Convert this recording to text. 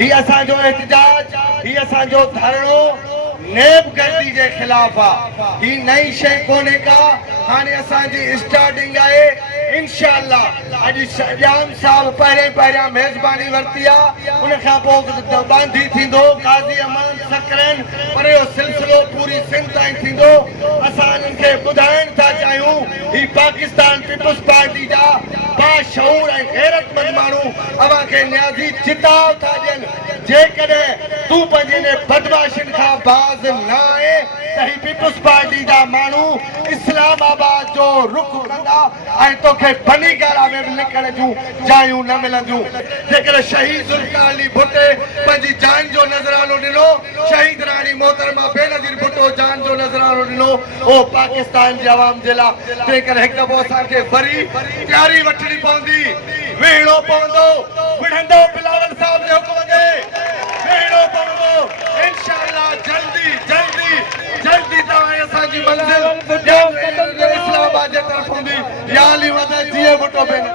ही असांजो एहतजाज, ही असांजो धरणो नेब गर्दी के खिलाफ आ। ही नई शे कोने का हाने असांजी स्टार्टिंग आहे। इंशाअल्लाह अज जाम साहब पहिरियां मेज़बानी वरती आ, उन खां पोइ बांधी थींदो काज़ी अमान सकरन, पर इहो सिलसिलो पूरी सिंध ताईं थींदो। असां इन्हनि खे ॿुधाइण था चाहियूं ही पाकिस्तान पीपुल्स पार्टी जा बाशऊर ऐं गैरतमंद माण्हू अव्हां खे न्याज़ी चिताव था ॾियनि। जेकॾहिं तूं पंहिंजे बदमाशियुनि खां बाज़ न आहे त ही पीपुल्स पार्टी जा माण्हू इस्लामाबाद जो रुख कंदा ऐं तोखे बनी गारा में बि लिकण जूं जायूं न मिलंदियूं। जेकर शहीद ज़ुल्फ़िकार अली भुट्टे पंहिंजी जान जो नज़रानो ॾिनो, शहीद राणी मोहतरमा बेनज़ीर भुट्टो जान जो नज़रानो ॾिनो, उहो पाकिस्तान जी आवाम जे लाइ। तंहिं करे हिकु दफ़ो असांखे वरी तयारी वठणी पवंदी, वेहणो पवंदो, विढ़ंदो बिलावल साहब जे हुकुम ते वेहणो पवंदो। इंशाअल्लाह जल्दी जल्दी जल्दी तव्हां असांजी मंज़िल इस्लामाबाद जे तरफ़ हूंदी। या अली वदे जीअं भुट्टो बेनज़ीर।